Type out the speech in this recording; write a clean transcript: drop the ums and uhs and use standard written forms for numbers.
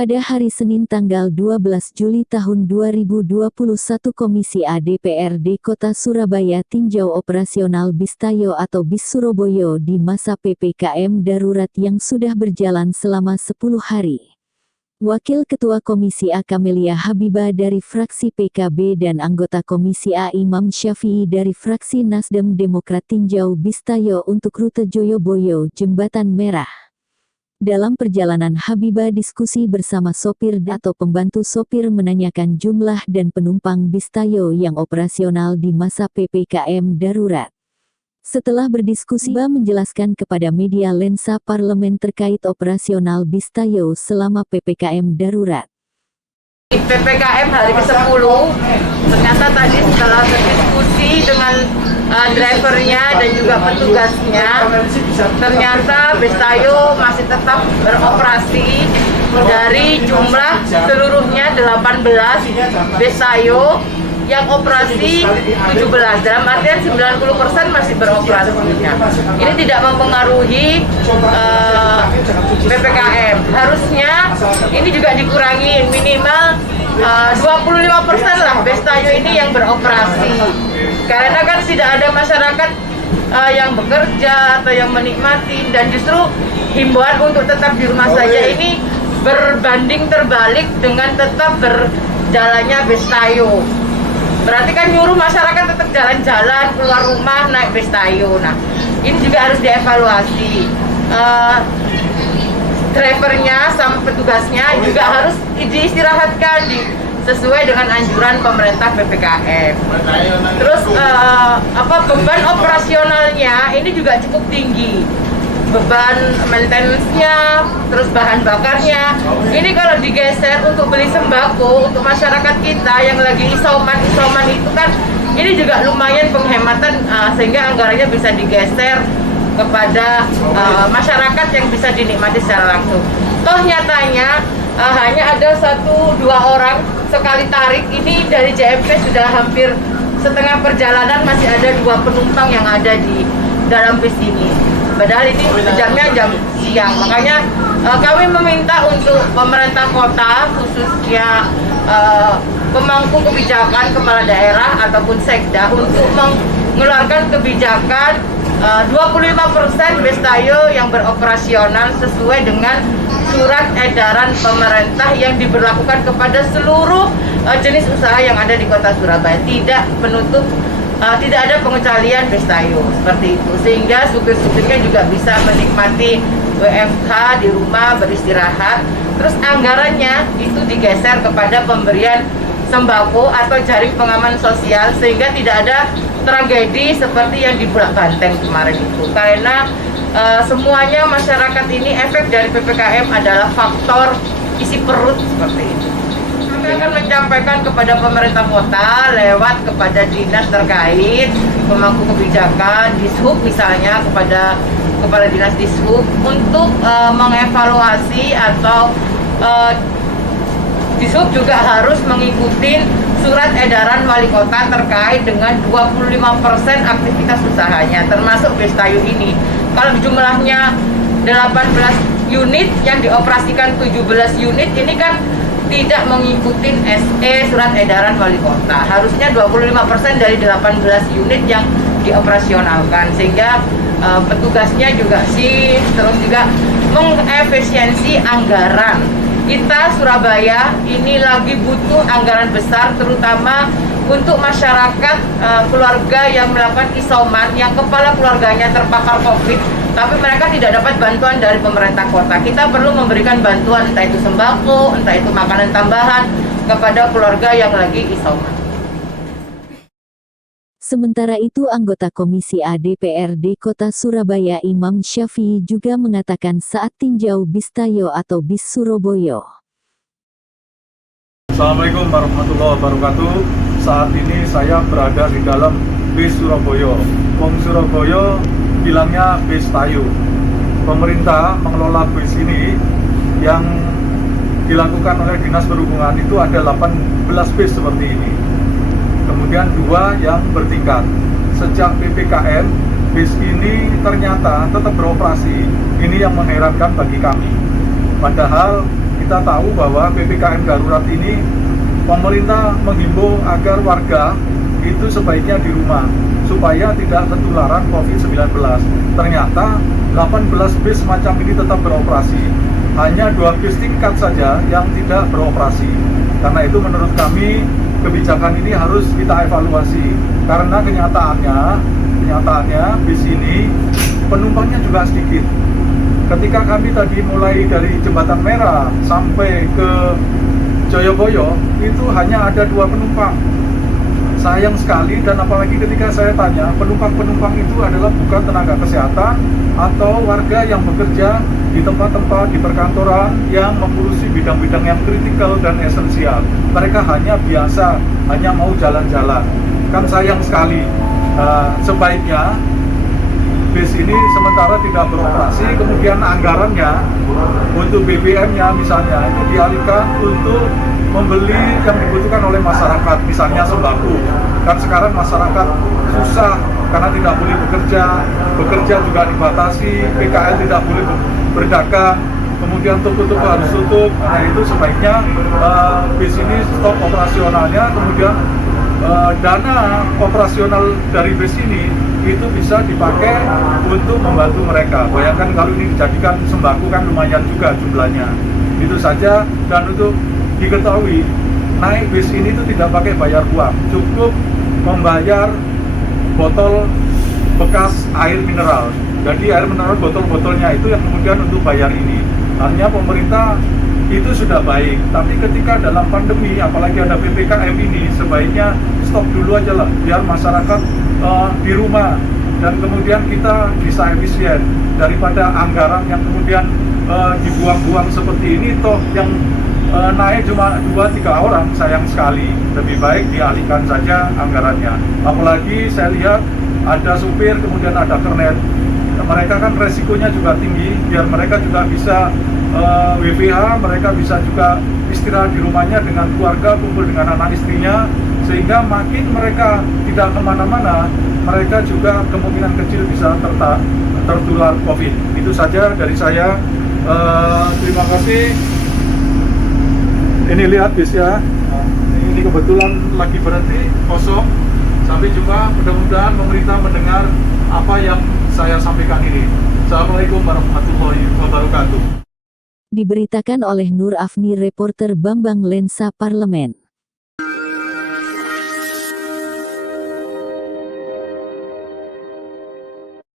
Pada hari Senin tanggal 12 Juli tahun 2021 Komisi A DPRD Kota Surabaya tinjau operasional bis Tayo atau bis Surabaya di masa PPKM darurat yang sudah berjalan selama 10 hari. Wakil Ketua Komisi A Kamelia Habibah dari fraksi PKB dan anggota Komisi A Imam Syafi'i dari fraksi Nasdem Demokrat tinjau bis Tayo untuk rute Joyoboyo Jembatan Merah. Dalam perjalanan Habibah diskusi bersama sopir atau pembantu sopir menanyakan jumlah dan penumpang bis Tayo yang operasional di masa PPKM darurat. Setelah berdiskusi, Habibah menjelaskan kepada media Lensa Parlemen terkait operasional bis Tayo selama PPKM darurat. PPKM hari ke-10, ternyata tadi setelah berdiskusi dengan drivernya dan juga petugasnya, ternyata bis Tayo masih tetap beroperasi dari jumlah seluruhnya 18 bis Tayo yang operasi 17, dalam artian 90% masih beroperasi. Ini tidak mempengaruhi PPKM. Harusnya ini juga dikurangi minimal 25% lah bis Tayo ini yang beroperasi. Karena kan tidak ada masyarakat yang bekerja atau yang menikmati, dan justru himbauan untuk tetap di rumah saja ini berbanding terbalik dengan tetap berjalannya bis Tayo. Berarti kan nyuruh masyarakat tetap jalan-jalan, keluar rumah, naik bis Tayo. Nah, ini juga harus dievaluasi. Drivernya sama petugasnya juga harus diistirahatkan sesuai dengan anjuran pemerintah PPKM. Terus beban operasionalnya ini juga cukup tinggi. Beban maintenance-nya, terus bahan bakarnya. Ini kalau digeser untuk beli sembako untuk masyarakat kita yang lagi isoman itu kan ini juga lumayan penghematan, sehingga anggarannya bisa digeser kepada masyarakat yang bisa dinikmati secara langsung. Toh nyatanya hanya ada 1-2 orang sekali tarik. Ini dari JMP sudah hampir setengah perjalanan masih ada 2 penumpang yang ada di dalam bis ini. Padahal ini jamnya jam siang. Makanya kami meminta untuk pemerintah kota, khususnya pemangku kebijakan, kepala daerah ataupun sekda, untuk mengeluarkan kebijakan 25% bis Tayo yang beroperasional sesuai dengan surat edaran pemerintah yang diberlakukan kepada seluruh jenis usaha yang ada di Kota Surabaya. Tidak ada pengecualian bis Tayo seperti itu, sehingga supir-supirnya juga bisa menikmati WFH di rumah, beristirahat. Terus anggarannya itu digeser kepada pemberian sembako atau jaring pengaman sosial, sehingga tidak ada tragedi seperti yang di Bulak Banteng kemarin itu. Karena semuanya masyarakat ini efek dari PPKM adalah faktor isi perut seperti itu. Kami akan menyampaikan kepada pemerintah kota lewat kepada dinas terkait, pemangku kebijakan, Dishub misalnya, kepada kepala dinas Dishub untuk mengevaluasi, atau Dishub juga harus mengikuti surat edaran wali kota terkait dengan 25% aktivitas usahanya, termasuk bis Tayo ini. Kalau jumlahnya 18 unit yang dioperasikan 17 unit, ini kan tidak mengikuti SE surat edaran wali kota. Harusnya 25% dari 18 unit yang dioperasionalkan, sehingga petugasnya juga terus juga mengefisiensi anggaran. Kita Surabaya ini lagi butuh anggaran besar, terutama untuk masyarakat keluarga yang melakukan isoman, yang kepala keluarganya terpapar COVID, tapi mereka tidak dapat bantuan dari pemerintah kota. Kita perlu memberikan bantuan, entah itu sembako, entah itu makanan tambahan, kepada keluarga yang lagi isoman. Sementara itu, anggota Komisi A DPRD Kota Surabaya Imam Syafi'i juga mengatakan saat tinjau bis Tayo atau bis Surabaya. Assalamualaikum warahmatullahi wabarakatuh. Saat ini saya berada di dalam bis Surabaya. Wong Surabaya bilangnya bis Tayo. Pemerintah mengelola bis ini yang dilakukan oleh Dinas Perhubungan itu ada 18 bis seperti ini. Kemudian 2 yang bertingkat. Sejak PPKM, bis ini ternyata tetap beroperasi. Ini yang mengherankan bagi kami. Padahal kita tahu bahwa PPKM darurat ini pemerintah menghimbau agar warga itu sebaiknya di rumah supaya tidak tertularan COVID-19. Ternyata 18 bis semacam ini tetap beroperasi. Hanya 2 bis tingkat saja yang tidak beroperasi. Karena itu menurut kami kebijakan ini harus kita evaluasi. Karena kenyataannya bis ini penumpangnya juga sedikit. Ketika kami tadi mulai dari Jembatan Merah sampai ke Joyoboyo, itu hanya ada 2 penumpang. Sayang sekali, dan apalagi ketika saya tanya, penumpang-penumpang itu adalah bukan tenaga kesehatan atau warga yang bekerja di tempat-tempat di perkantoran yang mengurusi bidang-bidang yang kritikal dan esensial. Mereka hanya biasa, hanya mau jalan-jalan. Kan sayang sekali. Sebaiknya bis ini sementara tidak beroperasi, kemudian anggarannya untuk BBM-nya misalnya itu dialihkan untuk membeli yang dibutuhkan oleh masyarakat, misalnya sembako. Kan sekarang masyarakat susah karena tidak boleh bekerja juga dibatasi, PKL tidak boleh berdagang, kemudian toko-toko harus tutup. Nah itu sebaiknya bis ini stop operasionalnya, kemudian dana operasional dari bis ini itu bisa dipakai untuk membantu mereka. Bayangkan kalau ini dijadikan sembako kan lumayan juga jumlahnya. Itu saja. Dan untuk diketahui, naik bis ini itu tidak pakai bayar uang, cukup membayar botol bekas air mineral. Jadi air mineral botol-botolnya itu yang kemudian untuk bayar ini. Artinya pemerintah itu sudah baik, tapi ketika dalam pandemi, apalagi ada PPKM ini, sebaiknya stop dulu aja lah, biar masyarakat di rumah, dan kemudian kita bisa efisien daripada anggaran yang kemudian dibuang-buang seperti ini. Toh yang naik cuma 2-3 orang, sayang sekali. Lebih baik dialihkan saja anggarannya. Apalagi saya lihat ada supir, kemudian ada kernet. Mereka kan resikonya juga tinggi, biar mereka juga bisa WFH, mereka bisa juga istirahat di rumahnya dengan keluarga, kumpul dengan anak istrinya, sehingga makin mereka tidak kemana-mana, mereka juga kemungkinan kecil bisa tertular COVID. Itu saja dari saya. Terima kasih. Ini lihat bis ya, ini kebetulan lagi berhenti, kosong. Sampai jumpa, mudah-mudahan pemerintah mendengar apa yang saya sampaikan ini. Assalamualaikum warahmatullahi wabarakatuh. Diberitakan oleh Nur Afni, reporter Bambang Lensa Parlemen.